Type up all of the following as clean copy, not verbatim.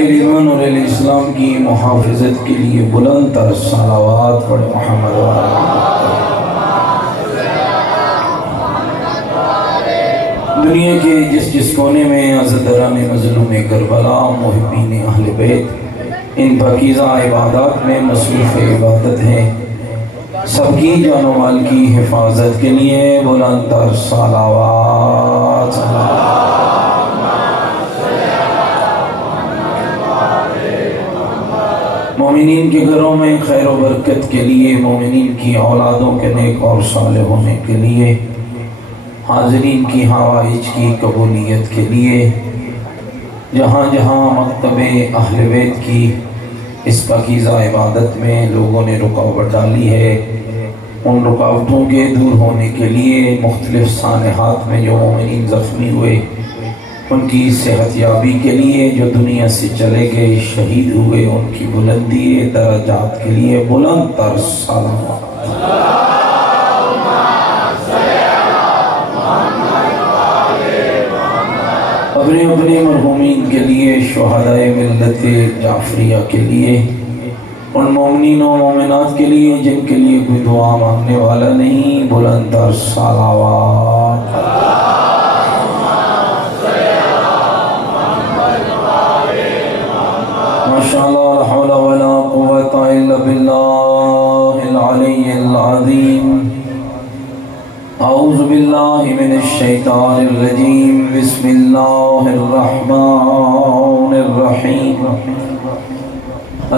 ایمان اور اسلام کی محافظت کے لیے بلند تر صلوات پڑھ محمد دنیا کے جس کونے میں عزاداران مظلوم کربلا محبین اہل بیت ان پاکیزہ عبادات میں مصروف عبادت ہیں، سب کی جان و مال کی حفاظت کے لیے بلند تر صلوات۔ مومنین کے گھروں میں خیر و برکت کے لیے، مومنین کی اولادوں کے نیک اور صالح ہونے کے لیے، حاضرین کی حوائج کی قبولیت کے لیے، جہاں جہاں مکتب اہل بیت کی اس پاکیزہ عبادت میں لوگوں نے رکاوٹ ڈالی ہے، ان رکاوٹوں کے دور ہونے کے لیے مختلف سانحات میں جو مومنین زخمی ہوئے ان کی صحت یابی کے لیے، جو دنیا سے چلے گئے شہید ہوئے ان کی بلندی درجات کے لیے بلند تر صلوات۔ اپنے اپنے مرحومین کے لیے، شہدائے ملت جعفریہ کے لیے، ان مومنین و مومنات کے لیے جن کے لیے کوئی دعا مانگنے والا نہیں، بلند تر صلوات۔ ماشاءاللہ لا حول ولا قوة الا باللہ العلی العظیم۔ اعوذ باللہ من الشیطان الرجیم، بسم اللہ الرحمن الرحیم۔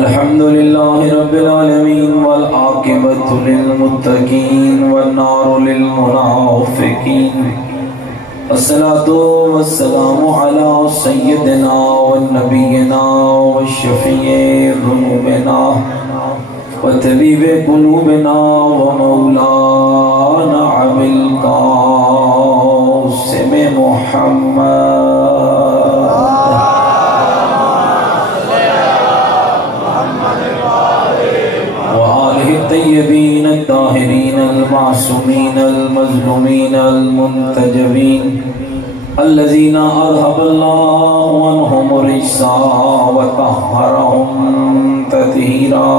الحمد للہ رب العالمین والعاقبۃ للمتقین والنار للمنافقین، الصلاة والسلام علی سیدنا ونبینا وشفیع ذنوبنا وطبیب قلوبنا ومولانا ابی القاسم محمد وآلہ الطیبین الطاہرین المعصومین المظلومین المنتجبین الذین اذهب اللہ عنہم الرجس وطہرہم تطہیرا۔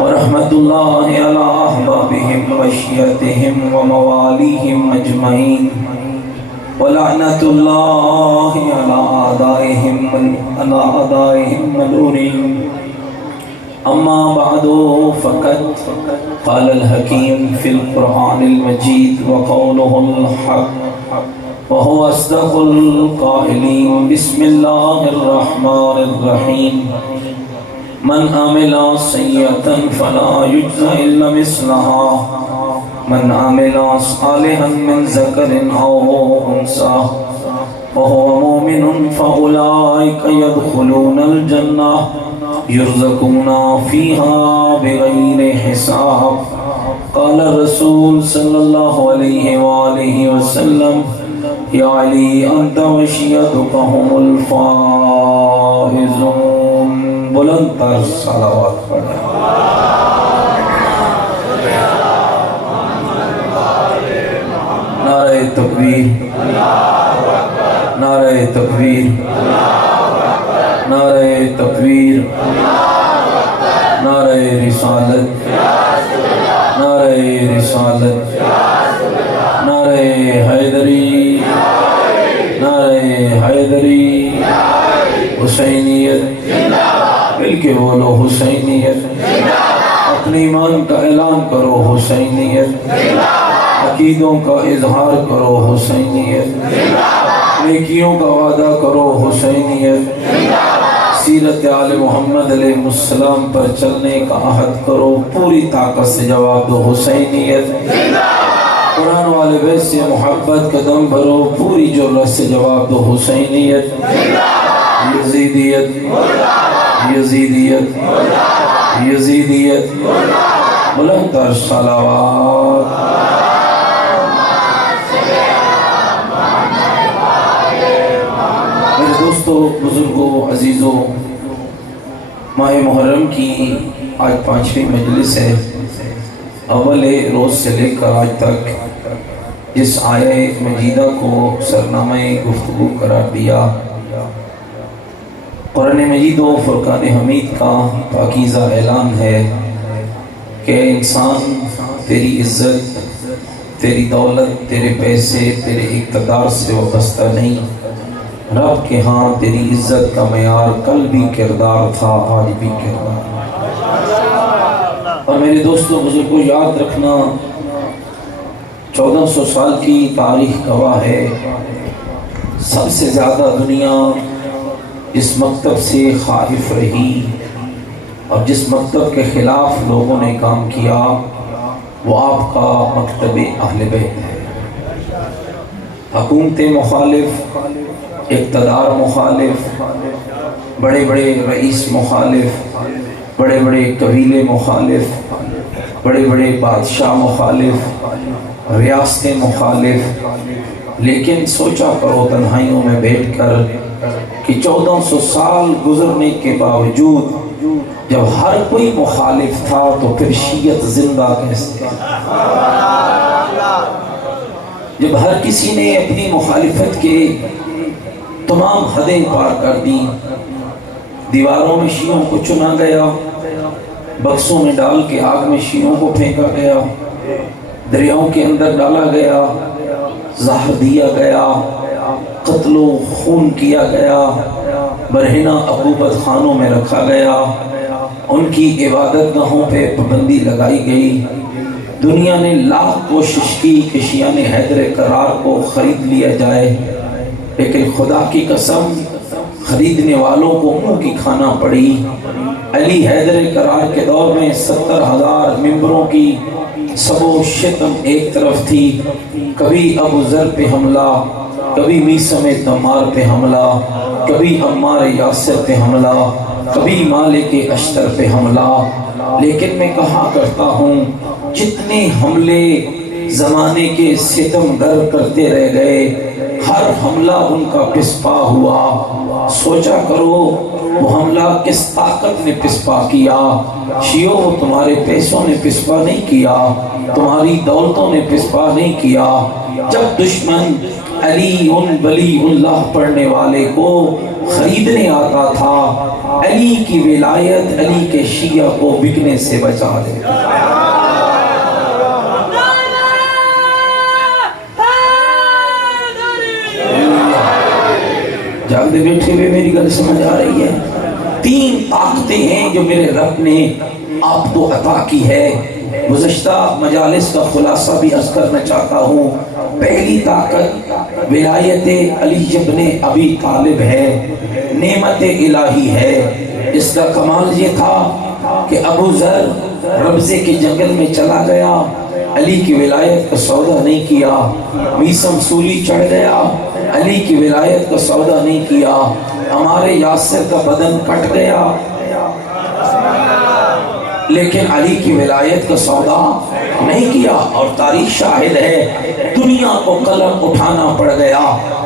ورحمۃ اللہ علی احبابہم وشیعتہم وموالیہم اجمعین، ولعنۃ اللہ علی اعدائہم ملعونین۔ اما بعد فقد قال الحکیم فی القرآن المجید وقولہ الحق وهو اصدق القائلین۔ بسم اللہ الرحمن الرحیم۔ من عمل سیئۃ فلا یجزى الا مثلها من عمل صالحا من ذکر او انثى وهو مؤمن فاولئک يدخلون الجنہ یرزقون فیہا بغیر حساب۔ قال الرسول صلی اللہ علیہ وآلہ وسلم، یا علی انت وشیعتک هم الفائزون۔ بلند تر صلوات پڑھیں۔ نعرہ تکبیر، نعرہ تکبیر، نعرہ تکبیر، نعرہ رسالت، نعرہ رسالت، نعرہ حیدری، نعرہ حیدری، حسینیت، مل کے بولو حسینیت، اپنے ایمان کا اعلان کرو حسینیت، عقیدوں کا اظہار کرو حسینیت، نیکیوں کا وعدہ کرو حسینیت، سیرت آل محمد علیہ السلام پر چلنے کا عہد کرو، پوری طاقت سے جواب دو حسینیت، قرآن والے بیت سے محبت قدم بھرو، پوری جرأت سے جواب دو حسینیت، یزیدیت، یزیدیت، یزیدیت، بلند تر صلوات۔ دوستو، بزرگوں، عزیزوں، ماہ محرم کی آج 5ویں مجلس ہے۔ اول روز سے لے کر آج تک جس آیہ مجیدہ کو سرنامہ گفتگو قرار دیا، قرآن مجید و فرقان حمید کا پاکیزہ اعلان ہے کہ انسان تیری عزت، تیری دولت، تیرے پیسے، تیرے اقتدار سے وابستہ نہیں، رب کے ہاں تیری عزت کا معیار کل بھی کردار تھا، آج بھی کردار۔ اور میرے دوستوں بزرگوں، یاد رکھنا 1400 سال کی تاریخ گواہ ہے، سب سے زیادہ دنیا جس مکتب سے خائف رہی اور جس مکتب کے خلاف لوگوں نے کام کیا وہ آپ کا مکتب اہل بیت ہے۔ حکومت مخالف، اقتدار مخالف، بڑے بڑے رئیس مخالف، بڑے بڑے قبیلے مخالف، بڑے بڑے بادشاہ مخالف، ریاستیں مخالف، لیکن سوچا کرو تنہائیوں میں بیٹھ کر کہ 1400 سال گزرنے کے باوجود جب ہر کوئی مخالف تھا تو پھر شیعت زندہ کیسے؟ جب ہر کسی نے اپنی مخالفت کے تمام حدیں پار کر دی، دیواروں میں شیعوں کو چنا گیا، بکسوں میں ڈال کے آگ میں شیعوں کو پھینکا گیا، دریاؤں کے اندر ڈالا گیا، زہر دیا گیا، قتل و خون کیا گیا، برہنہ عقوبت خانوں میں رکھا گیا، ان کی عبادت گاہوں پہ پابندی لگائی گئی۔ دنیا نے لاکھ کوشش کی کہ شیعہ حیدر کرار کو خرید لیا جائے، لیکن خدا کی قسم خریدنے والوں کو منہ کی کھانا پڑی۔ علی حیدر کرار کے دور میں 70,000 ممبروں کی سب و شتم ایک طرف تھی، کبھی ابو ذر پہ حملہ، کبھی میثم تمار پہ حملہ، کبھی عمار یاسر پہ حملہ، کبھی مالک اشتر پہ حملہ۔ لیکن میں کہا کرتا ہوں جتنے حملے زمانے کے ستم گر کرتے رہ گئے، ہر حملہ ان کا پسپا ہوا۔ سوچا کرو وہ حملہ کس طاقت نے پسپا کیا؟ شیعوں وہ تمہارے پیسوں نے پسپا نہیں کیا، تمہاری دولتوں نے پسپا نہیں کیا۔ جب دشمن علی ولی اللہ پڑھنے والے کو خریدنے آتا تھا، علی کی ولایت علی کے شیعہ کو بکنے سے بچا دے۔ جاگتے بیٹھے ہوئے میری گل سمجھ آ رہی ہے؟ 3 طاقتیں ہیں جو میرے رب نے آپ کو عطا کی ہے۔ گزشتہ مجالس کا خلاصہ بھی عرض کرنا چاہتا ہوں۔ پہلی طاقت ولایت علی ابن ابی طالب ہے، نعمت الہی ہے۔ اس کا کمال یہ تھا کہ ابو ذر ربضے کے جنگل میں چلا گیا، علی کی ولایت کا سودا نہیں کیا۔ میثم سولی چڑھ گیا، علی کی ولایت کا سودا نہیں کیا۔ ہمارے یاسر کا بدن کٹ گیا، لیکن علی کی ولایت کا سودا نہیں کیا۔ اور تاریخ شاہد ہے، دنیا کو قلم اٹھانا پڑ گیا۔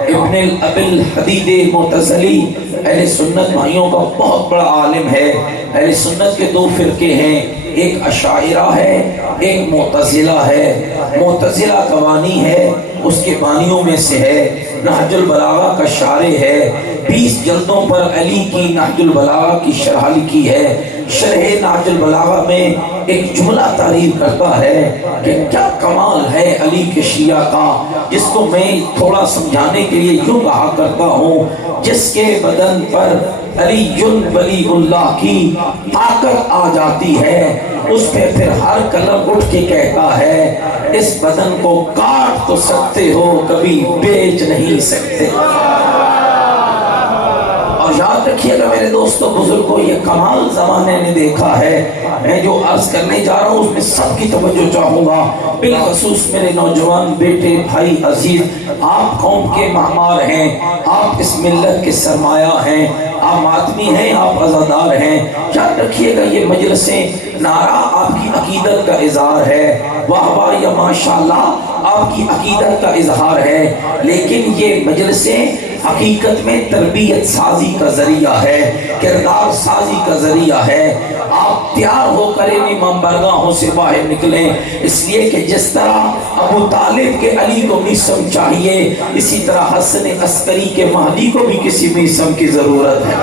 ابن ابل حدید معتزلی اہل سنت بھائیوں کا بہت بڑا عالم ہے۔ اہل سنت کے 2 فرقے ہیں، ایک اشاعرہ ہے، ایک معتزلہ ہے۔ معتزلہ کا بانی ہے، اس کے بانیوں میں سے ہے، نہج البلاغہ کا شارح ہے، 20 جلدوں پر علی کی نہج البلاغہ کی شرح لکھی ہے۔ شرح نہج البلاغہ میں ایک جملہ تعریف کرتا ہے کہ کیا کمال ہے علی کے شیعہ کا، جس کو میں تھوڑا سمجھانے کے لیے یوں کہا کرتا ہوں، جس کے بدن پر علی ولی اللہ کی طاقت آ جاتی ہے، اس پہ پھر ہر قلم اٹھ کے کہتا ہے اس بدن کو کاٹ تو سکتے ہو، کبھی بیچ نہیں سکتے۔ اور یاد رکھیے گا میرے دوستو بزرگوں، یہ کمال زمانے نے دیکھا ہے۔ میں جو عرض کرنے جا رہا ہوں اس میں سب کی توجہ چاہوں گا، بالخصوص میرے نوجوان بیٹے بھائی عزیز، آپ قوم کے معمار ہیں، آپ اس ملت کے سرمایہ ہیں، آپ آدمی ہیں، آپ عزادار ہیں۔ یاد رکھیے گا یہ مجلسیں نعرہ آپ کی عقیدت کا اظہار ہے، واہ واہ یا ماشاءاللہ آپ کی عقیدت کا اظہار ہے، لیکن یہ مجلسیں حقیقت میں تربیت سازی کا ذریعہ ہے، کردار سازی کا ذریعہ ہے۔ آپ تیار ہو کر ان منبرگاہوں سے باہر نکلیں، اس لیے کہ جس طرح ابو طالب کے علی کو میثم چاہیے، اسی طرح حسن عسکری کے مہدی کو بھی کسی میثم کی ضرورت ہے،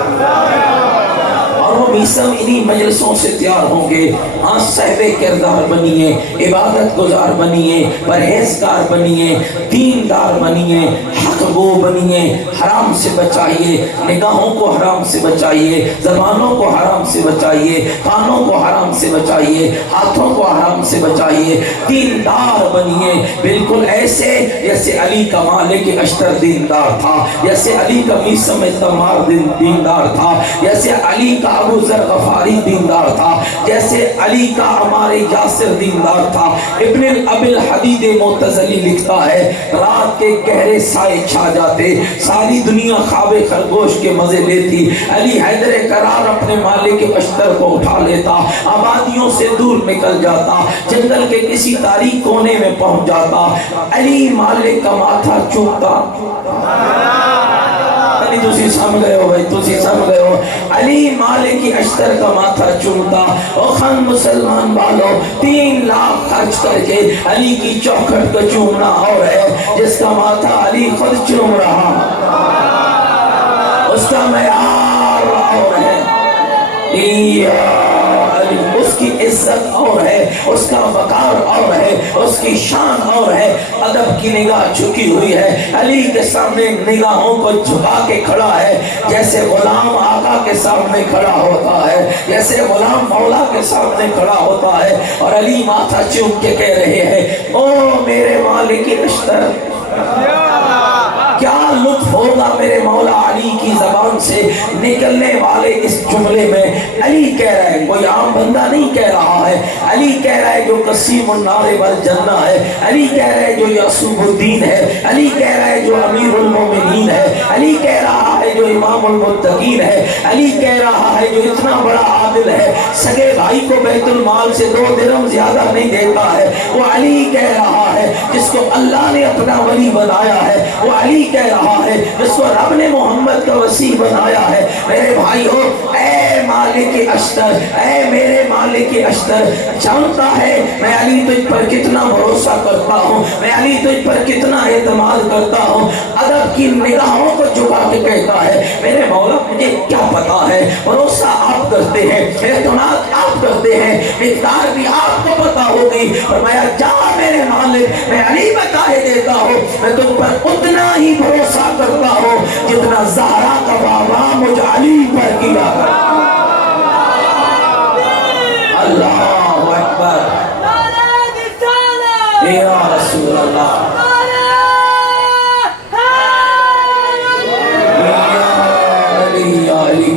اور وہ میثم انہی مجلسوں سے تیار ہوں گے۔ ہاں صاحب کردار بنیے، عبادت گزار بنیے، پرہیزگار بنیے، دیندار بنیے، حق گو بنیے، حرام سے بچائیے، نگاہوں کو حرام سے بچائیے، زبانوں کو حرام سے بچائیے، کانوں کو حرام سے بچائیے، ہاتھوں کو حرام سے بچائیے، دیندار بنیے، بالکل ایسے جیسے علی کا مالک اشتر دیندار تھا، جیسے علی کا میثم تمار دیندار تھا، جیسے علی کا ابو ذر غفاری دیندار تھا، جیسے علی کا عمار یاسر دیندار تھا۔ ابن ابی الحدید معتزلی لکھتا ہے رات کے گہرے سائے چھا جاتے، ساری دنیا خواب خرگوش کے مزے لیتی، علی حیدر قرار اپنے مالک اشتر کو اٹھا لیتا، آبادیوں سے دور نکل جاتا، جنگل کے کسی تاریک کونے میں پہنچ جاتا، علی مالک کا ماتھا چومتا۔ تسی سمجھ گئے ہو بھائی، تسی سمجھ گئے ہو، علی مالک اشتر کا ماتھا چومتا۔ او خان مسلمان والو، 3 لاکھ خرچ کر کے علی کی چوکھٹ کو چومنا اور ہے، جس کا ماتھا علی خود چوم رہا، اس کا معیار اور ہے، اس کی عزت اور ہے، اس کا وقار اور ہے، اس کی شان اور ہے۔ ادب کی نگاہ جھکی ہوئی ہے، علی کے سامنے نگاہوں کو جھکا کے کھڑا ہے، جیسے غلام آقا کے سامنے کھڑا ہوتا ہے، جیسے غلام مولا کے سامنے کھڑا ہوتا ہے، اور علی ماتھا چوم کے کہہ رہے ہیں او میرے مالک اشتر۔ کیا لطف ہوگا میرے مولا علی کی زبان سے نکلنے والے اس جملے میں۔ علی کہہ رہا ہے، کوئی عام بندہ نہیں کہہ رہا ہے، علی کہہ رہا ہے جو قسیم النار والجنہ ہے، علی کہہ رہا ہے جو یعصوب الدین ہے، علی کہہ رہا ہے جو امیر المومنین ہے، علی کہہ رہا ہے جو امام المتقین ہے، علی کہہ رہا ہے جو اتنا بڑا عادل ہے، سگے بھائی کو بیت المال سے 2 درہم زیادہ نہیں دیتا ہے، وہ علی کہہ رہا ہے جس کو اللہ نے اپنا ولی بنایا ہے، وہ علی کہہ رہا ہے جس کو رب نے محمد کا وسیع بنایا ہے۔ میرے بھائیو، اے مالک اشتر، اے میرے مالک اشتر، جانتا ہے میں علی تجھ پر کتنا بھروسہ کرتا ہوں، میں علی تجھ پر کتنا اعتماد کرتا ہوں۔ ادب کی نگاہوں کو جھکا کے کہتا ہے میرے مولا مجھے کیا پتا ہے، بھروسہ آپ کرتے ہیں، اعتماد آپ کرتے ہیں، مقدار بھی آپ کو پتا ہوگی، فرمایا جا میرے مالک، میں علی بتا دیتا ہوں میں تم پر اتنا ہی بھروسہ کرتا ہوں جتنا زہرا کا بابا مجھ علی پر کیا۔ اللہ اکبر، یا رسول اللہ،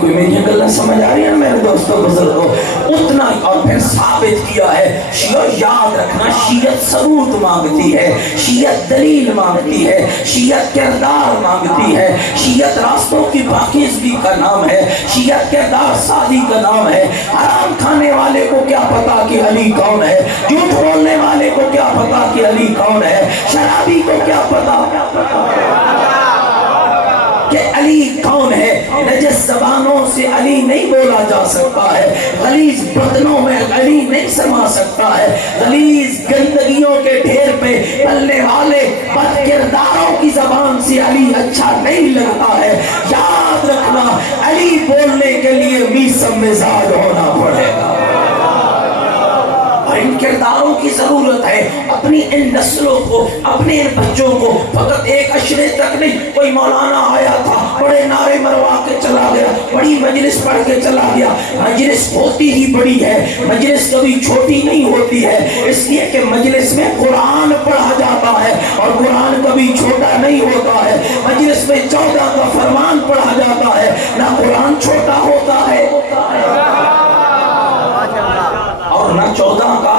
کوئی میری گلہ سمجھ آ رہی ہے میرے دوستوں بزرگوں، اتنا ہی۔ اور پھر ثابت کیا ہے، شیعہ یاد رکھنا، شیعت ثبوت مانگتی ہے، شیعت دلیل مانگتی ہے، شیعت کردار مانگتی ہے، شیعت راستوں کی پاکیزگی کا نام ہے، شیعت کردار سازی کا نام ہے۔ حرام کھانے والے کو کیا پتا کہ علی کون ہے، جھوٹ بولنے والے کو کیا پتا کہ علی کون ہے، شرابی کو کیا پتا کہ علی کون ہے۔ نجس زبانوں سے علی نہیں بولا جا سکتا ہے، غلیظ بدنوں میں علی نہیں سما سکتا ہے، غلیظ گندگیوں کے ڈھیر پہ پلنے والے بد کرداروں کی زبان سے علی اچھا نہیں لگتا ہے۔ یاد رکھنا، علی بولنے کے لیے میثم مزاج ہونا پڑے گا، ان کرداروں کی ضرورت ہے۔ اپنی ان نسلوں کو، اپنے ان بچوں کو فقط ایک اشرے تک نہیں، کوئی مولانا آیا تھا بڑے نعرے مروا کے چلا گیا، بڑی مجلس پڑھ کے چلا گیا۔ مجلس ہوتی ہی بڑی ہے، مجلس کبھی چھوٹی نہیں ہوتی ہے، اس لیے کہ مجلس میں قرآن پڑھا جاتا ہے اور قرآن کبھی چھوٹا نہیں ہوتا ہے۔ مجلس میں 14 کا فرمان پڑھا جاتا ہے، نہ قرآن چھوٹا ہوتا ہے اور نہ 14 کا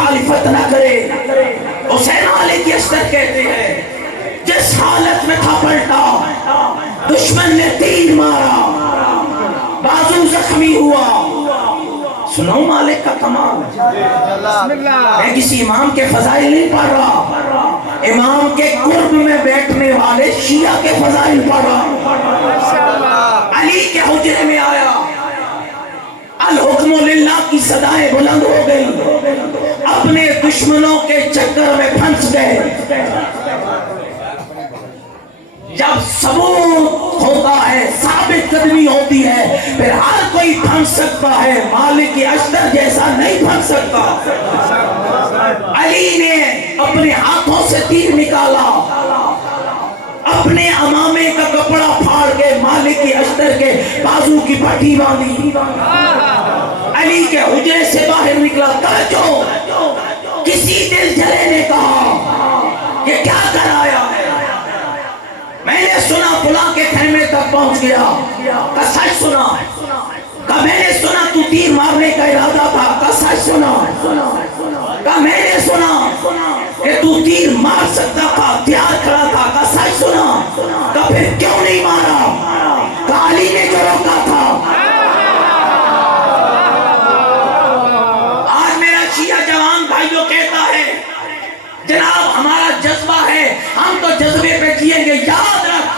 مخالفت نہ کرے. حسین مالک اشتر کہتے ہیں جس حالت میں تھا پلٹا دشمن نے تیر مارا بازو زخمی ہوا. سنو مالک کا کمال. میں کسی امام کے فضائل نہیں پڑھ رہا, امام کے قرب میں بیٹھنے والے شیعہ کے فضائل پڑھ رہا. علی کے حجرے میں آیا, الحکم للہ کی صدائیں بلند ہو گئی, اپنے دشمنوں کے چکر میں پھنس گئے. جب ثبوت ہوتا ہے, ثابت قدمی ہوتی ہے, پھر ہر کوئی پھنس سکتا ہے, مالک اشتر جیسا نہیں پھنس سکتا. علی نے اپنے ہاتھوں سے تیر نکالا, اپنے امامے کا کپڑا پھاڑ کے مالک اشتر کے بازو کی پٹی باندھی. علی کے حجرے سے باہر نکلا. توجہ, کسی دل جلے نے کہا کہ کیا کرایا ہے؟ میں نے سنا فلاں کے خیمے تک پہنچ گیا. کا سچ سنا؟ کا میں نے سنا تو تیر مارنے کا ارادہ تھا. کا سچ سنا؟ کا میں نے سنا کہ تو تیر مار سکتا تھا, تیار کھڑا تھا. کا سچ سنا؟ کا پھر کیوں نہیں مارا؟ کا علی نے جو روکا تھا. آج میرا شیعہ جوان بھائیوں کہتا ہے جناب ہمارا جذبہ ہے, ہم تو جذبے پہ جیئیں گے. یاد رکھ,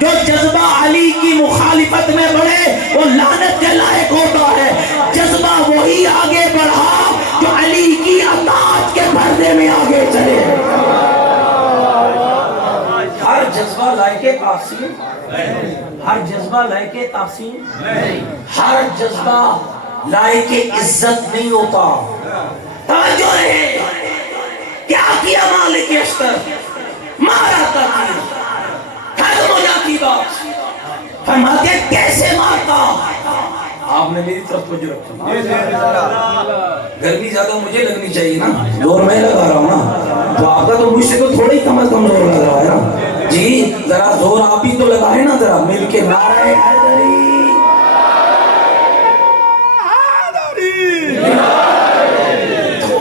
جو جذبہ علی کی مخالفت میں بڑھے وہ لعنت کے لائق ہوتا ہے. جذبہ وہی آگے بڑھا جو علی کی اطاعت کے پردے میں آگے چلے. ہر جذبہ لائق تحسین, ہر جذبہ لائق تحسین, ہر جذبہ لائق عزت نہیں ہوتا. توجہ رہے, کیا کیا مالک اشتر؟ مارا تھا, ختم ہو جاتی بات. فرماتے ہیں کیسے مارتا؟ آپ نے میری طرف توجہ رکھا. گرمی زیادہ مجھے لگنی چاہیے نا, زور میں لگا رہا ہوں نا, تو آپ کا تو مجھ سے تو تھوڑا ہی کم از کم زور لگ رہا ہے نا. جی ذرا زور آپ ہی تو لگائے نا, ذرا مل کے نعرہ حیدری.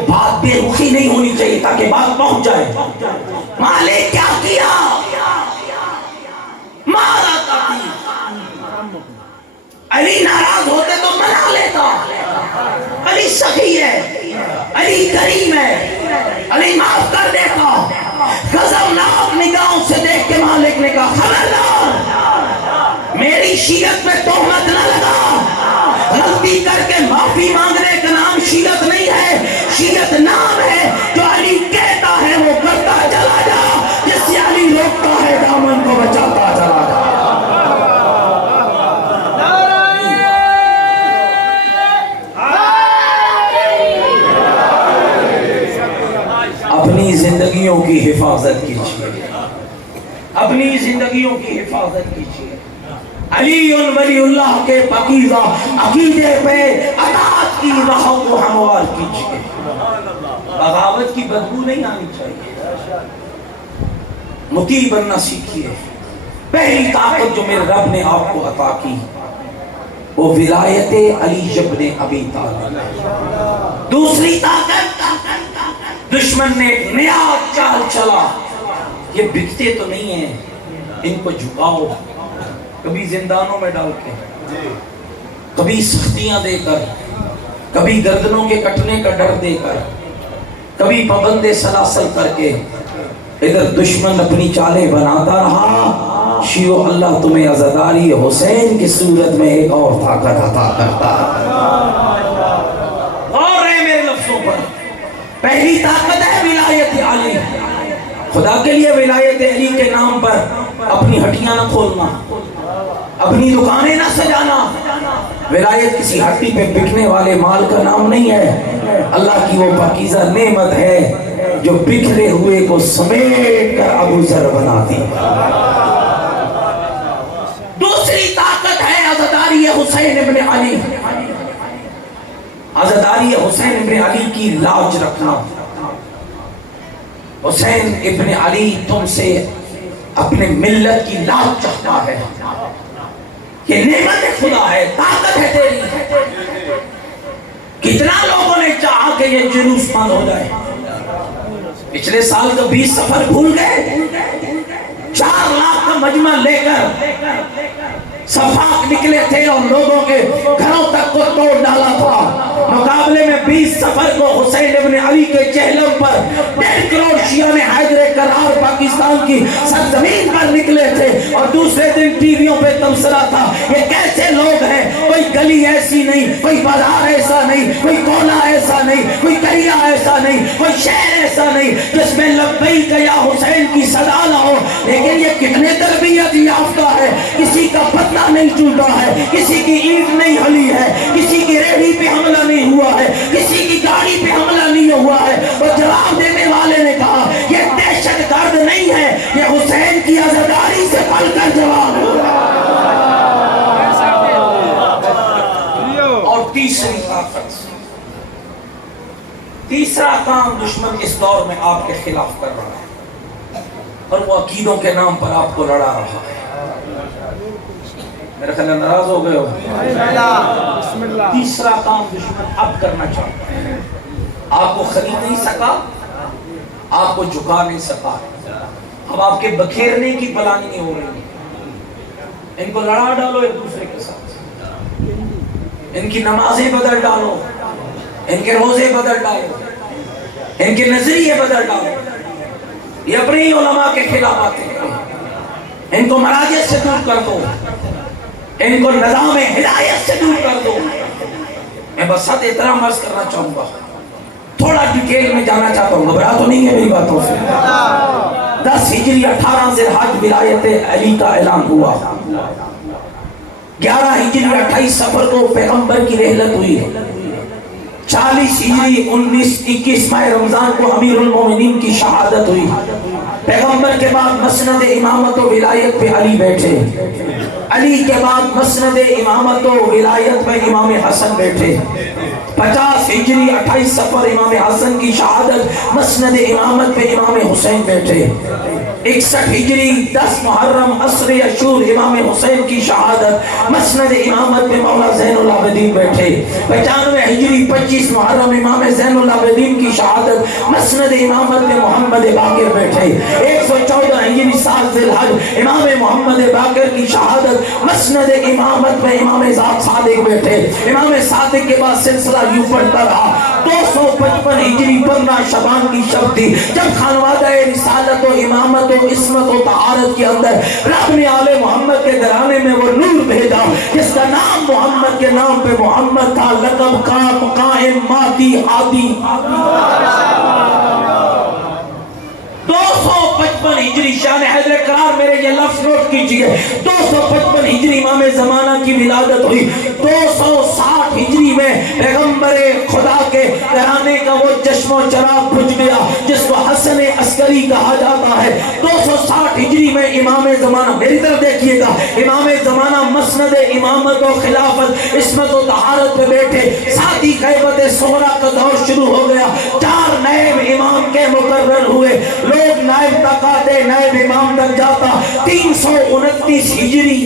بات بے رخی نہیں ہونی چاہیے تاکہ بات پہنچ جائے. مالک کیا کیا؟ مارا تھا. علی ناراض ہوتے تو منا لیتا. علی سخی ہے, علی کریم ہے, علی معاف کر دیتا. غضبناک نگاہوں سے دیکھ کے مالک نے کہا خبردار, میری شیعت پہ تہمت نہ لگا. غلطی کر کے معافی مانگنے کا نام شیعت نہیں ہے, شیعت نام ہے جو علی کہتا ہے وہ کرتا چلا جا, جس سے علی روکتا ہے دامن کو بچاتا چلا جا. اپنی زندگیوں کی حفاظت کیجیے, اپنی زندگیوں کی حفاظت کیجیے. علی ولی اللہ کے پاکیزہ عقیدے پہ اطاعت کی راہوں کو ہموار کیجیے. بغاوت کی بدبو نہیں آنی چاہیے. مطیع بننا سیکھیے. پہلی طاقت جو میرے رب نے آپ کو عطا کی وہ ولایت علی ابن ابی طالب. دوسری طاقت, دشمن نے ایک نیا چال چلا, یہ بکتے تو نہیں ہیں, ان کو جھکاؤ. کبھی زندانوں میں ڈال کے, کبھی سختیاں دے کر, کبھی گردنوں کے کٹنے کا ڈر دے کر, کبھی پابند سلاسل کر کے, ادھر دشمن اپنی چالیں بناتا رہا. شیعو اللہ تمہیں عزاداری حسین کی صورت میں ایک اور طاقت عطا کرتا ہے. غور ہے میرے لفظوں پر. پہلی طاقت ہے ولایت علی. خدا کے لیے ولایت علی کے نام پر اپنی ہٹیاں نہ کھولنا, اپنی دکانیں نہ سجانا. ولایت کسی ہٹی پہ بکنے والے مال کا نام نہیں ہے, اللہ کی وہ پاکیزہ نعمت ہے جو بکھرے ہوئے کو سمیٹ کر ابو ذر بناتی. دوسری طاقت ہے عزاداری حسین ابن علی. عزاداری حسین ابن علی کی لاج رکھنا. حسین ابن علی تم سے اپنے ملت کی لاج چاہتا ہے. یہ نعمت خدا ہے, طاقت ہے تیری. کتنا لوگوں نے چاہا کہ یہ جلوس بند ہو جائے. پچھلے سال کا 20 سفر بھول گئے. 4 لاکھ کا مجمع لے کر صفاق نکلے تھے اور لوگوں کے گھروں تک کو توڑ ڈالا تھا. مقابلے میں 20 سفر کو حسین ابن علی کے چہلم پر 1.5 کروڑ شیعہ نے حیدر کرار پاکستان کی سرزمین پر نکلے تھے. اور دوسرے دن ٹی ویوں پہ تبصرہ تھا یہ کیسے لوگ ہیں. کوئی گلی ایسی نہیں, کوئی بازار ایسا نہیں, کوئی کونا ایسا نہیں, کوئی دریا ایسا نہیں, کوئی شہر ایسا نہیں جس میں لبیک یا حسین کی صدا نہ ہو. لیکن یہ کتنے تربیت یافتہ ہے. کسی کا پتہ نہیں ٹوٹا ہے, کسی کی اینٹ نہیں ہلی ہے, کسی کی ریڑھی پہ حملہ نہیں ہوا ہے, کسی کی گاڑی پہ حملہ نہیں ہوا ہے. اور جواب دینے والے نے کہا یہ دہشت گرد نہیں ہے, یہ حسین کی عزاداری سے پل کر جواب ہوا. اور تیسری طاقت, تیسرا کام دشمن اس دور میں آپ کے خلاف کر رہا ہے اور وہ عقیدوں کے نام پر آپ کو لڑا رہا ہے. میرے خیال ناراض ہو گئے ہو. تیسرا کام دشمن اب کرنا چاہتا ہے. آپ کو خرید نہیں سکا, آپ کو جھکا نہیں سکا, اب آپ کے بکھیرنے کی پلاننگ ہو رہی ہے. ان کو لڑا ڈالو ایک دوسرے کے ساتھ, ان کی نمازیں بدل ڈالو, ان کے روزے بدل ڈالو, ان کے نظریے بدل ڈالو. یہ اپنے ہی علماء کے خلاف آتے ہیں. ان کو مراجع سے دور کر دو, ان کو نظام ہدایت سے دور کر دو. میں بس ساتھ احترام عرض کرنا چاہوں گا, تھوڑا ڈیٹیل میں جانا چاہتا ہوں, گھبرا تو نہیں ہے میری باتوں سے. 10 ہجری 18 ذی الحج ولایت علی کا اعلان ہوا. 11 ہجری 28 سفر کو پیغمبر کی رحلت ہوئی. 40 ہجری 19-21 ماہ رمضان کو امیر المومنین کی شہادت ہوئی. پیغمبر کے بعد مسند امامت و ولایت پہ علی بیٹھے, علی کے بعد مسند امامت و ولایت پہ امام حسن بیٹھے. 50 ہجری 28 سفر امام حسن کی شہادت, مسند امامت پہ امام حسین بیٹھے. 61 ہجری 10 محرم عصر عاشور امام حسین کی شہادت, مسند امامت پہ مولا زین العابدین بیٹھے. 95 ہجری 25 محرم امام زین العابدین کی شہادت, مسند امامت پہ محمد باقر بیٹھے. 114 ہجری 7 ذی الحج امام محمد باقر کی شہادت, مسند امامت پہ امام ذات صادق بیٹھے. امام صادق کے بعد سلسلہ یوں بڑھتا رہا. 255 ہجری 15 شعبان کی شب تھی جب خانوادہ رسالت و امامت و عصمت و طہارت کے اندر رب نے آل محمد کے گھرانے میں وہ نور بھیجا جس کا نام محمد کے نام پہ محمد تھا, لقب کا قائم مادی ہادی. 255 ہجری شان حیدر کرار, میرے یہ لفظ نوٹ کیجئے, 255 ہجری امام زمانہ کی ولادت ہوئی. 260 ہجری میں پیغمبر خدا کے گھرانے کا وہ چشم و چراغ بجھ گیا جس کو حسن عسکری کہا جاتا ہے. 260 ہجری میں امام زمانہ, میری طرف دیکھیے گا, امام زمانہ مسند امامت و خلافت عصمت و طہارت پہ بیٹھے. ساتھ ہی غیبت صغریٰ کا دور شروع ہو گیا. 4 نائب امام کے مقرر ہوئے. لوگ نائب تک آتے, نائب امام تک جاتا. 329 ہجری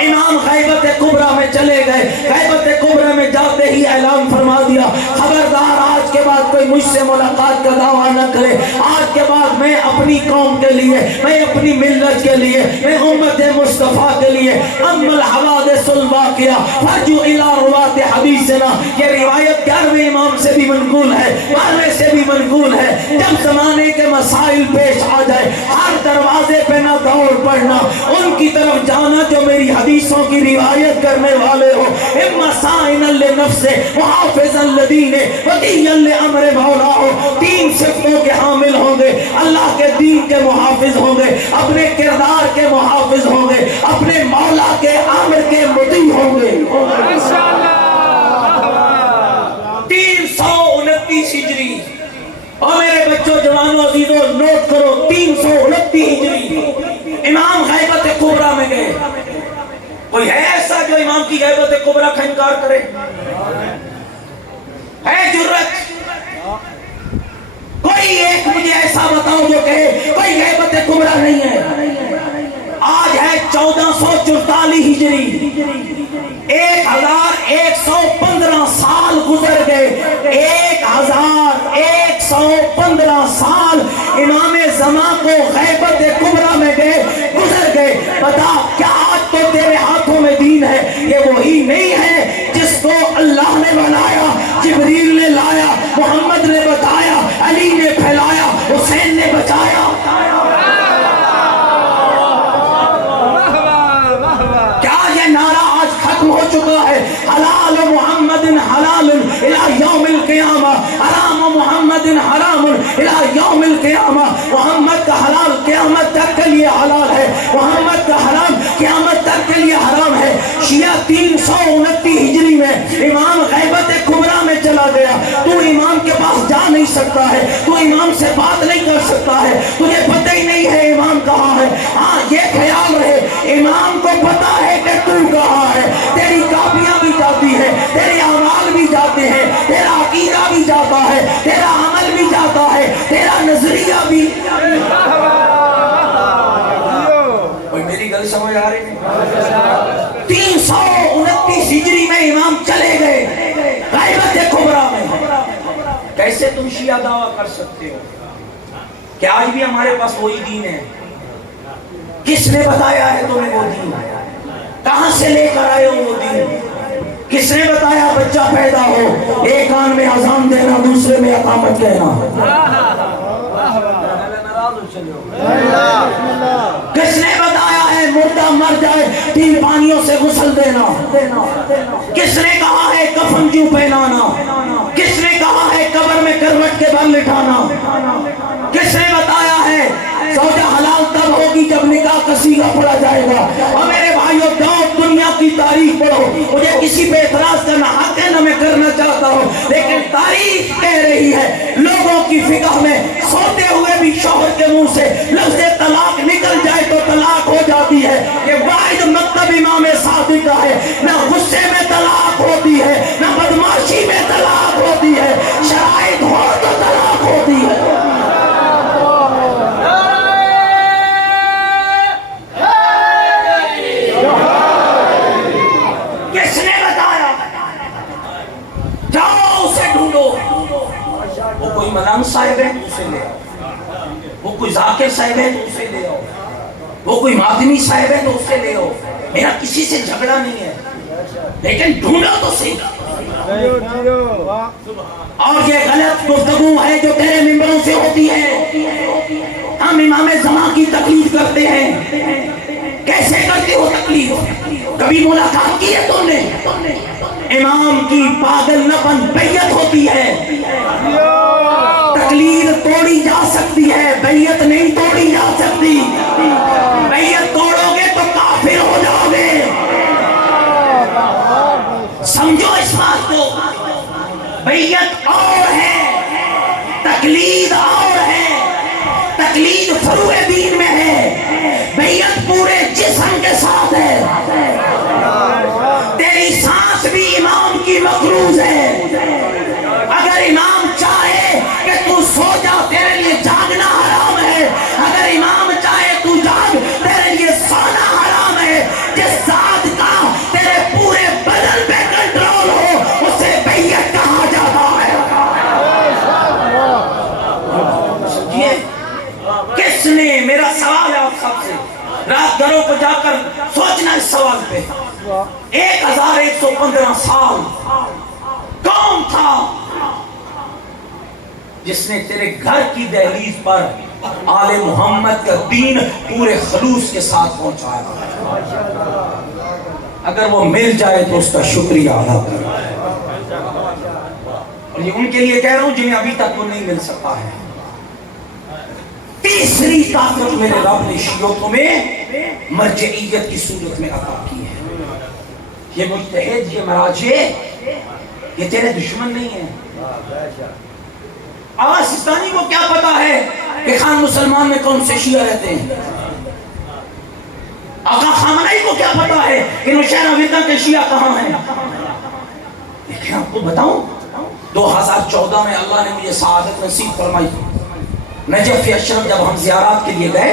امام غیبت کبریٰ میں چلے گئے. غیبت کبریٰ میں جاتے ہی اعلان فرما دیا, خبردار آج کے بعد کوئی مجھ سے ملاقات کا دعویٰ نہ کرے. آج کے بعد میں اپنی قوم کے لیے, میں اپنی ملت کے لیے, میں امت مصطفیٰ کے لیے اما الحوادث الواقعہ فرجو الی روات حدیثنا, یہ روایت 11ویں امام سے بھی منقول ہے, 12ویں سے بھی منقول ہے. جب زمانے کے مسائل پیش آ جائے, ہر دروازے پہ نہ دوڑ پڑنا, ان کی طرف جانا جو میری حدیثوں کی روایت کرنے والے ہو. اما سائنا لنفس محافظا لدین وقیا لامر مولا ہو. 3 صفتوں کے حامل ہوں گے, اللہ کے دین کے محافظ ہوں گے, اپنے کردار کے محافظ ہوں گے, اپنے مولا کے امر کے مطیع ہوں گے. 329 ہجری, اور میرے بچوں جوانوں عزیزوں نوٹ کرو, 329 ہجری امام غیبت کبریٰ میں گئے. کوئی ہے ایسا جو امام کی غیبت کبریٰ کا انکار کرے؟ ہے جرت؟ کوئی ایک مجھے ایسا بتاؤ جو کہے کوئی غیبت کبریٰ نہیں ہے. آج ہے 1444 ہجری, 1115 سال گزر گئے، 1115 سال امام زمان کو غیبت کبریٰ میں گزر گئے۔ بتا کیا آج تو تیرے ہاتھوں میں دین ہے؟ یہ وہی نہیں ہے جس کو اللہ نے بنایا، جبریل نے لایا، محمد نے بتایا، علی نے پھیلایا، حسین نے بچایا۔ کیا یہ نعرہ آج ختم ہو چکا ہے؟ حلال محمد حلال الى یوم القیامہ، حرام محمد حرام الى یوم القیامہ۔ محمد کا حلال قیامت تک کے لیے حلال ہے، محمد کا حرام قیامت تک کے لیے حرام ہے۔ شیعہ 329 ہجری میں امام غیبت کبریٰ میں چلا گیا، تو امام کے پاس جا نہیں سکتا ہے، تو امام سے بات نہیں کر سکتا ہے، تجھے پتہ ہی نہیں ہے امام کہاں ہے۔ ہاں یہ خیال رہے امام کو پتا ہے کہ تو کہاں ہے، تیری کاپیاں بھی جاتی ہیں، تیرے اعمال بھی جاتے ہیں، تیرا عقیدہ بھی جاتا ہے، تیرا عمل بھی جاتا ہے، تیرا نظریہ بھی۔ کوئی میری گل سمجھ آ رہی ہے؟ 329 ہجری میں امام چلے گئے غیبت کبریٰ میں۔ کیسے تم شیعہ دعویٰ کر سکتے ہو کہ آج بھی ہمارے پاس وہی دین ہے؟ کس نے بتایا ہے تمہیں وہ دین؟ کہاں سے لے کر آئے ہو وہ دین؟ کس نے بتایا بچہ پیدا ہو ایک کان میں اذان دینا دوسرے میں اقامت کہنا؟ کس نے بتایا ہے مردہ مر جائے 3 پانیوں سے غسل دینا؟ کس نے کہا ہے کفن کیوں پہنانا؟ کس نے کہا ہے قبر میں کروٹ کے بل لٹھانا؟ کس نے بتایا ہے زوجہ حلال تب ہوگی جب نکاح کا صیغہ پڑھا جائے گا؟ اور میرے بھائیوں جاؤ دنیا کی تاریخ پڑھو، مجھے کسی پہ اعتراض کرنا حق ہے نہ میں کرنا چاہتا ہوں، لیکن تاریخ کہہ رہی ہے لوگوں کی فقہ میں سوتے ہوئے بھی شوہر کے منہ سے لفظ طلاق نکل جائے تو طلاق ہو جاتی ہے۔ یہ واحد مکتب امام صادق کا ہے، نہ غصے میں طلاق ہوتی ہے، نہ بدماشی میں طلاق ہوتی ہے، شرائط ہو تو طلاق ہوتی ہے۔ کس نے بتایا؟ جاؤ اسے ڈھونڈو، وہ کوئی ملنگ صاحب ہے تو اسے لے آؤ، وہ کوئی ذاکر صاحب ہے تو اسے لے آؤ، وہ کوئی ماتمی صاحب ہے تو اسے لے آؤ۔ میرا کسی سے جھگڑا نہیں ہے، لیکن ڈھونڈو تو صحیح۔ اور یہ غلط گفتگو ہے جو تیرے ممبروں سے ہوتی ہے۔ ہم امام زمان کی تقلید کرتے ہیں۔ کیسے کرتے ہو تقلید؟ کبھی ملاقات کی ہے تم نے؟ امام کی پاگل نپن بیعت ہوتی ہے، تقلید توڑی جا سکتی ہے، بیعت نہیں توڑی جا سکتی۔ بیعت توڑو گے تو کافر ہو جاؤ گے، سمجھو اس بات کو۔ بیعت اور ہے، تقلید اور ہے۔ تقلید فروع دین میں ہے، بیعت پورے جسم کے ساتھ ہے۔ تیری سانس بھی امام کی مقروض ہے۔ اگر امام چاہے کہ تو سو جا تیرے لیے جاگنا حرام ہے، اگر امام چاہے تو جاگ تیرے لیے سونا حرام ہے۔ جس ذات کا تیرے پورے بدن پہ کنٹرول ہو اسے بیعت کہا جاتا ہے۔ سمجھیے کس نے؟ میرا سوال ہے آپ سب سے، رات گھروں کو جا کر سوچنا اس سوال پہ۔ 1115 سال کون تھا جس نے تیرے گھر کی دہلیز پر آل محمد کا دین پورے خلوص کے ساتھ پہنچایا؟ اگر وہ مل جائے تو اس کا شکریہ ادا کرو۔ اور یہ ان کے لیے کہہ رہا ہوں جنہیں ابھی تک وہ نہیں مل سکا ہے۔ تیسری طاقت میرے رب نے شیعوں تمہیں مرجعیت کی صورت میں عطا کی ہے۔ یہ مجتہد، یہ مراجع، یہ تیرے دشمن نہیں ہیں۔ آغا سستانی کو کیا پتا ہے کہ خان مسلمان میں کون سے شیعہ رہتے ہیں؟ آقا خامنہی کو کیا پتا ہے کہ نوشہرہ وطن کے شیعہ کہاں ہیں؟ لیکن آپ کو بتاؤں 2014 میں اللہ نے مجھے سعادت نصیب فرمائی۔ نجف اشرف جب ہم زیارات کے لیے گئے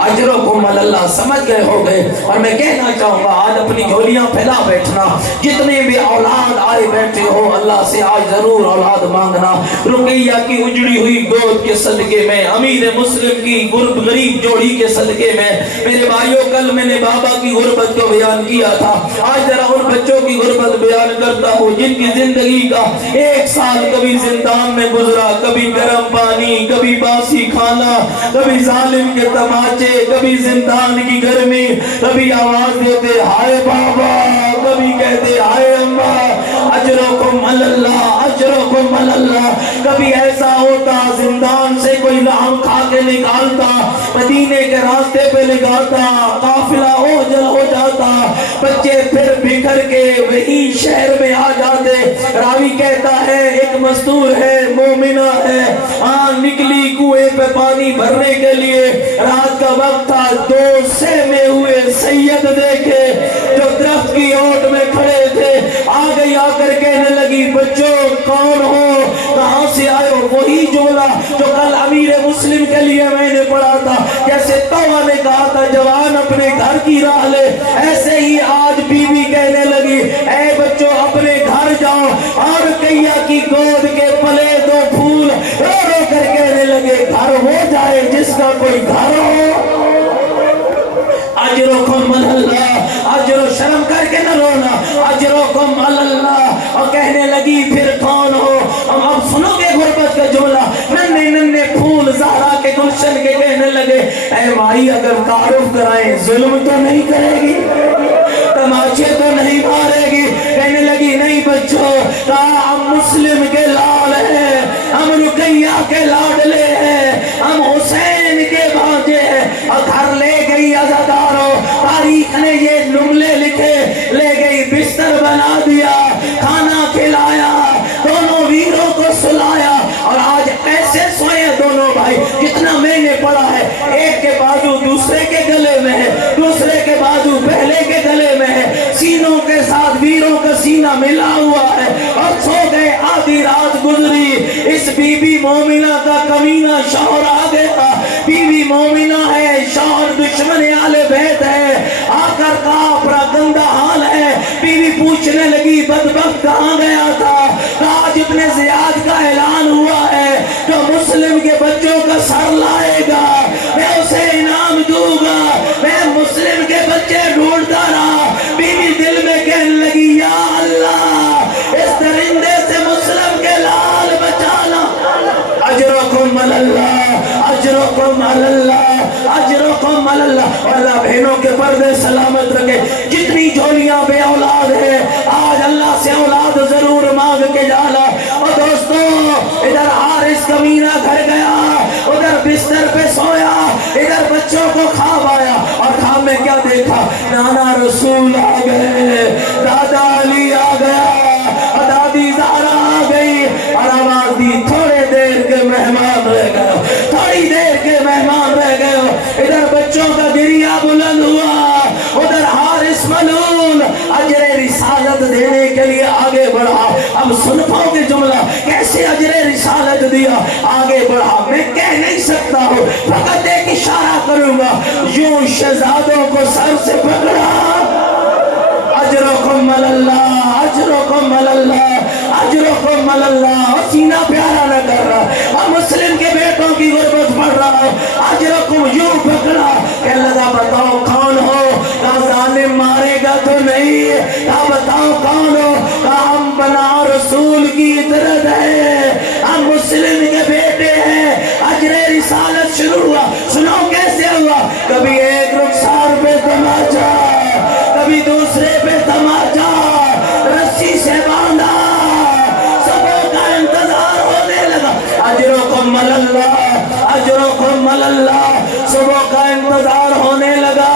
اجرکم اللہ سمجھ گئے ہو گئے. اور میں کہنا چاہوں گا آج اپنی جھولیاں پھیلا بیٹھنا, جتنے بھی اولاد آئے بیٹھے ہو اللہ سے آج ضرور اولاد مانگنا. رقیہ کی اجڑی ہوئی گود کے صدقے میں, امیر مسلم کی غریب جوڑی کے صدقے میں. میرے بھائیوں کل میں نے بابا کی غربت کو بیان کیا تھا, آج ذرا ان بچوں کی غربت بیان کرتا ہوں جن کی زندگی کا 1 سال کبھی زندان میں گزرا, کبھی گرم پانی, کبھی باسی کھانا, کبھی ظالم کے تماچے, کبھی زندان کی گرمی, کبھی آواز دیتے ہائے بابا, کبھی کہتے ہائے اماں. اجرکم اللہ, اجرکم اللہ. کبھی ایسا ہوتا زندان سے کوئی لحم کھا کے نکالتا, مدینے کے راستے پہ لگاتا, قافلہ اوجل ہو جاتا, بچے پھر بکھر کے وہی شہر میں آ جاتے. راوی کہتا ہے ایک مزدور ہے, مومنہ ہے, نکلی کنویں پہ پانی بھرنے کے لیے, رات کا وقت تھا, 2 سہمے ہوئے سید دیکھے جو درخت کی اوٹ میں کھڑے تھے. آ گئی, آ کر کہنے لگی بچوں کون ہو, کہاں سے آئے ہو؟ وہی جملہ جو کل امیر مسلم کے لیے میں نے پڑھا تھا. جیسے توبہ نے کہا تھا جوان اپنے گھر کی راہ لے, ایسے ہی آج بی بی کہنے لگی اے بچوں اپنے گھر جاؤ. اور رقیہ کی گود کے پلے 2 پھول رو رو کر کہنے لگے گھر ہو جائے جس کا کوئی گھر ہو. اجرکم اللہ, اجر و شرم کر کے نہ رونا, اجرکم اللہ. اور کہنے لگی پھر کون ہو؟ اب سنو گے غربت کا جملہ. ننے ننے پھول زہرا کے گلشن کے کہنے لگے اے مائی اگر تعارف کرائیں ظلم تو نہیں کرے گی, تماچے تو نہیں مارے گی. کہنے لگی نہیں بچوں, کہا ہم مسلم کے لال ہیں, ہم رقیہ کے لاڈلے ہیں, ہم حسین کے بھانجے ہیں. اور گھر لے گئی عزاداروں, تاریخ نے یہ جملے لکھے, لے گئی بستر بنا دیا, کھانا کھلایا, دونوں ویروں کو سلایا. اور آج ایسے سوئے دونوں بھائی جتنا میں نے پڑھا ہے, ایک کے بازو دوسرے کے گلے میں ہے, دوسرے کے بازو پہلے کے گلے میں ہے, سینوں کے ساتھ ویروں کا سینہ ملا ہوا ہے. اور سو گئے, آدھی رات گزری, اس بی بی مومنہ کا کمینہ شوہر آ گیا. بی بی مومنہ ہے, شوہر دشمن اہل بیت ہے, آ کر کہا اپنا گندا حال ہے. بیوی پوچھنے لگی بدبخت کہاں گیا تھا؟ کہا آج ابن زیاد کا اعلان ہوا ہے جو مسلم کے بچوں کا سر لائے گا میں اسے انعام دوں گا. میں مسلم کے بچے ڈھونڈتا رہا. بیوی دل میں کہنے لگی یا اللہ اس درندے سے مسلم کے لال بچانا. اجرکم اللہ, اجرکم اللہ, اجرکم اللہ. اللہ بہنوں کے پردے سلامت رکھے. جتنی جھولیاں بے اولاد ہے آج اللہ سے اولاد ضرور مانگ کے جانا. اور دوستو ادھر حارث کمینہ گھر گیا, ادھر بستر پہ سویا, ادھر بچوں کو خواب آیا. اور خواب میں کیا دیکھا؟ نانا رسول آ گئے, دادا علی آ گیا, دادی زہرا آ گئی. اور آواز دی تھوڑے دیر کے مہمان رہ گئے, تھوڑی دیر کے مہمان رہ گئے. ادھر بچوں کا گریہ بلند ہوا, ادھر حارث ملعون اجر رسالت دینے کے لیے آگے بڑھا. اب سن پاؤ گے جملہ کیسے اجر رسالت دیا, آگے بڑھا. میں کہہ نہیں سکتا ہوں, فقط ایک اشارہ کروں گا, یوں شہزادوں کو سر سے پکڑا. اجرکم اللہ, اجرکم اللہ, اجرکم اللہ. اور سینہ پیارا نہ کر رہا, اور مسلم کے بیٹوں کی غربت پڑھ رہا. اجرکم یوں پکڑا. کہنے لگا بتاؤ کون ہو؟ کہا ظالم مارے گا تو نہیں. کہا بتاؤ کون ہو؟ کہا ہم بنا رسول کی طرف ہے, ہم مسلم کے بیٹے ہیں. اجر رسالت شروع ہوا. سنو کیسے ہوا. کبھی ایک رخسار پہ تماچا, کبھی دوسرے پہ تماچا, رسی سے باندھا, سبوں کا انتظار ہونے لگا. اجرکم اللہ, اجرکم اللہ. صبح کا انتظار ہونے لگا.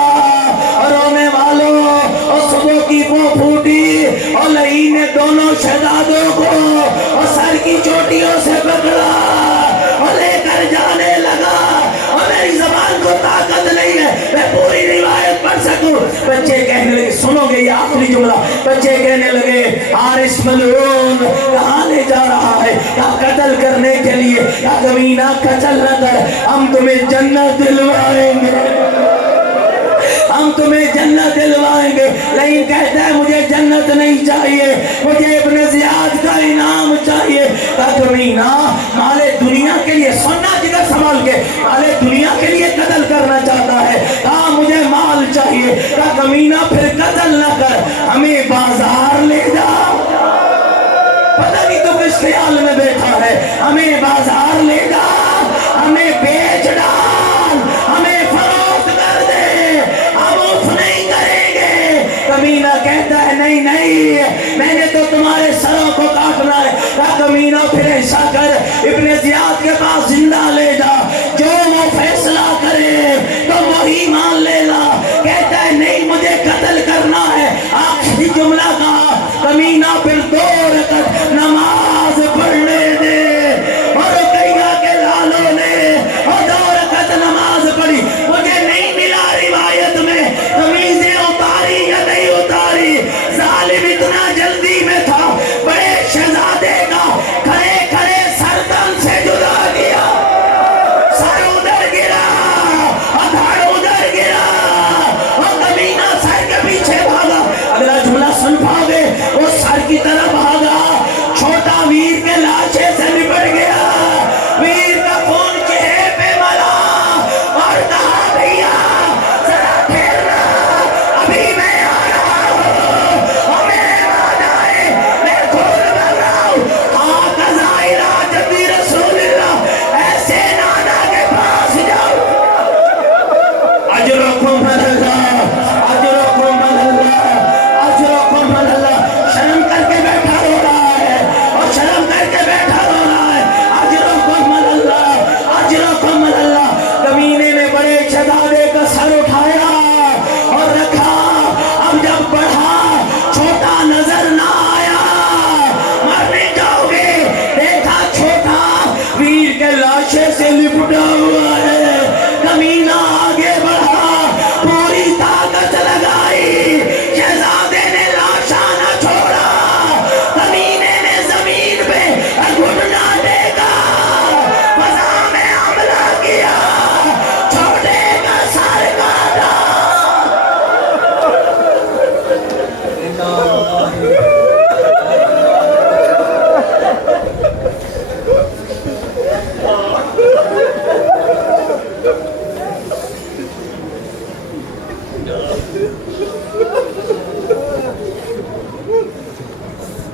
رونے والوں اور صبح کی وہ پھوٹی اور لئی نے دونوں شہزادوں کو اور سر کی چوٹیوں سے پکڑا اور لے کر جانے لگا. اور میری زبان کو طاقت نہیں ہے میں پوری روایت پڑھ سکوں. بچے کہنے لگے, سنو گے یہ آخری جملہ, بچے کہنے لگے حارث ملعون کہاں لے جا رہا ہے؟ کیا قتل کرنے کے لیے؟ کیا کمینہ قتل نہ کر, ہم تمہیں جنت دلوائیں گے. ہم تمہیں جنت دلوائیں گے، لیکن کہتا ہے مجھے جنت نہیں چاہیے، مجھے ابن زیاد کا انعام چاہیے۔ کمینہ مال دنیا کے لیے، سننا جدھر سنبھال کے، مال دنیا کے لیے قتل کرنا چاہتا ہے، کہا مجھے مال چاہیے، کہا کمینہ پھر قتل نہ کر، ہمیں بازار لے جا۔ پتہ نہیں تو کس خیال میں بیٹھا ہے، ہمیں بازار لے جا، ہمیں بیچ ڈال، ہمیں فروخت کر دے، ہم اف نہیں کریں گے۔ کمینہ کہتا ہے نہیں نہیں، میں نے تو تمہارے سروں کو کاٹنا ہے۔ کہا کمینہ پھر ایسا کر، ابن زیاد کے پاس زندہ لے جا، جو وہ فیصلہ